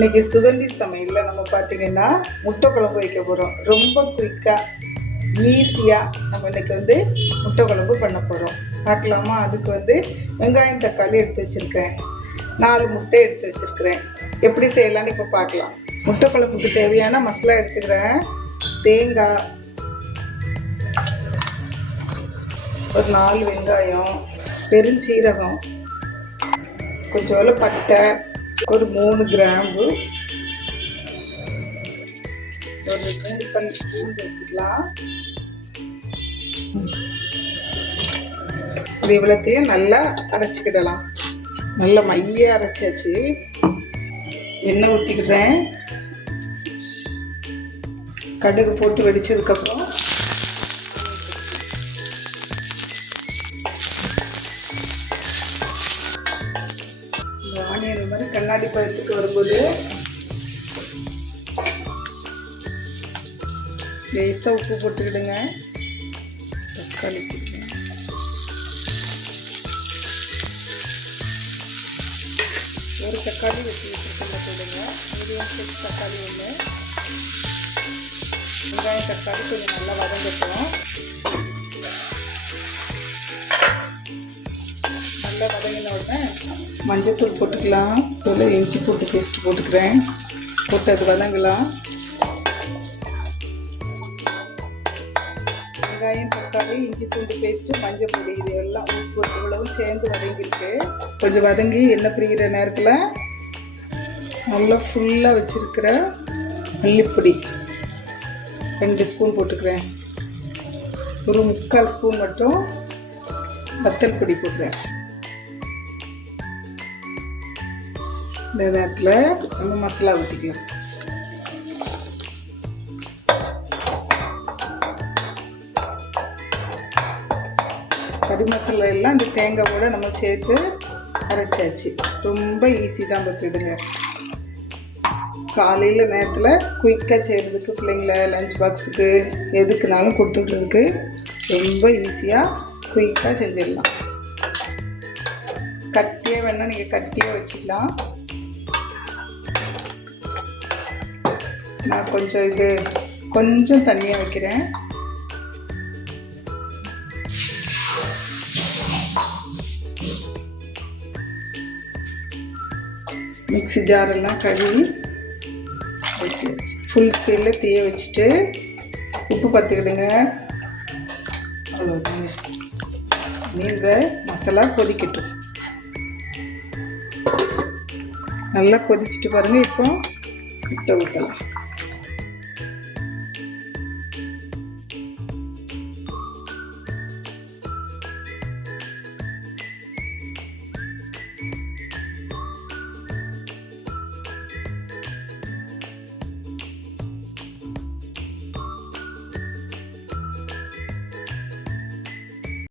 இன்னைக்கு சுகந்தி சமையலில் நம்ம பார்த்தீங்கன்னா முட்டை குழம்பு வைக்க போகிறோம். ரொம்ப குயிக்காக ஈஸியாக நம்ம இன்னைக்கு முட்டை குழம்பு பண்ண போகிறோம். பார்க்கலாமா? அதுக்கு வெங்காயம் தக்காளி எடுத்து வச்சுருக்கிறேன், 4 முட்டை எடுத்து வச்சுருக்கிறேன். எப்படி செய்யலான்னு இப்போ பார்க்கலாம். முட்டை குழம்புக்கு தேவையான மசாலா எடுத்துக்கிறேன். தேங்காய், ஒரு 4 வெங்காயம், பெருஞ்சீரகம், கொஞ்சோல பட்டை, ஒரு 3 கிராம்பு, ஒரு 3 பல் பூண்டு எடுத்துக்கலாம். இது இவ்வளோத்தையும் நல்லா அரைச்சிக்கிடலாம். நல்லா மைய அரைச்சாச்சு. எண்ணெய் ஊற்றிக்கிடுறேன். கடுகு போட்டு வெடிச்சதுக்கப்புறம் இந்த ஆனியன் மாதிரி கண்ணாடி பழத்துக்கு வரும்போது லேசாக உப்பு போட்டுக்கிடுங்க. தக்காளி ஒரு தக்காளி வெட்டி வச்சுருக்கேன் போடுங்க. மீடியம் சைஸ் தக்காளி ஒன்று. வெங்காயம் தக்காளி கொஞ்சம் நல்லா வதங்கட்டும். நல்லா வதங்கின உடனே மஞ்சத்தூள் போட்டுக்கலாம். அதில் இஞ்சி பூண்டு பேஸ்ட் போட்டுக்கிறேன். போட்டு அது வதங்கலாம். வெங்காயம் தக்காளி இஞ்சி பூண்டு பேஸ்ட்டு மஞ்சள் பொடி இது எல்லாம் உப்பு இவ்வளவும் சேர்ந்து வதங்கிருக்கு. கொஞ்சம் வதங்கி எண்ணெய் பிரிகிற நேரத்தில் நல்லா ஃபுல்லாக வச்சுருக்கிற மல்லிப்பொடி 2 ஸ்பூன் போட்டுக்கிறேன். ஒரு 3/4 ஸ்பூன் மட்டும் வத்தல் பொடி போட்டுக்கிறேன். இந்த நேரத்தில் நம்ம மசாலா ஊற்றிக்கலாம். கறி மசாலா எல்லாம் இந்த தேங்காயோட நம்ம சேர்த்து அரைச்சாச்சு. ரொம்ப ஈஸி தான் பார்த்துடுங்க. காலையில் நேரத்தில் குயிக்காக செய்கிறதுக்கு, பிள்ளைங்கள லஞ்ச் பாக்ஸுக்கு எதுக்குனாலும் கொடுத்துட்றதுக்கு ரொம்ப ஈஸியாக குயிக்காக செஞ்சிடலாம். கட்டியாக வேணால் நீங்கள் கட்டியாக வச்சுக்கலாம். நான் கொஞ்சம் தண்ணியாக வைக்கிறேன். மிக்ஸி ஜாரெல்லாம் கழுவி வச்சு ஃபுல் ஸ்பீடில் தீய வச்சுட்டு உப்பு பார்த்துக்கிடுங்க. அவ்வளோதாங்க. இந்த மசாலா கொதிக்கட்டும். நல்லா கொதிச்சுட்டு பாருங்கள். இப்போ முட்டை ஊற்றலாம்.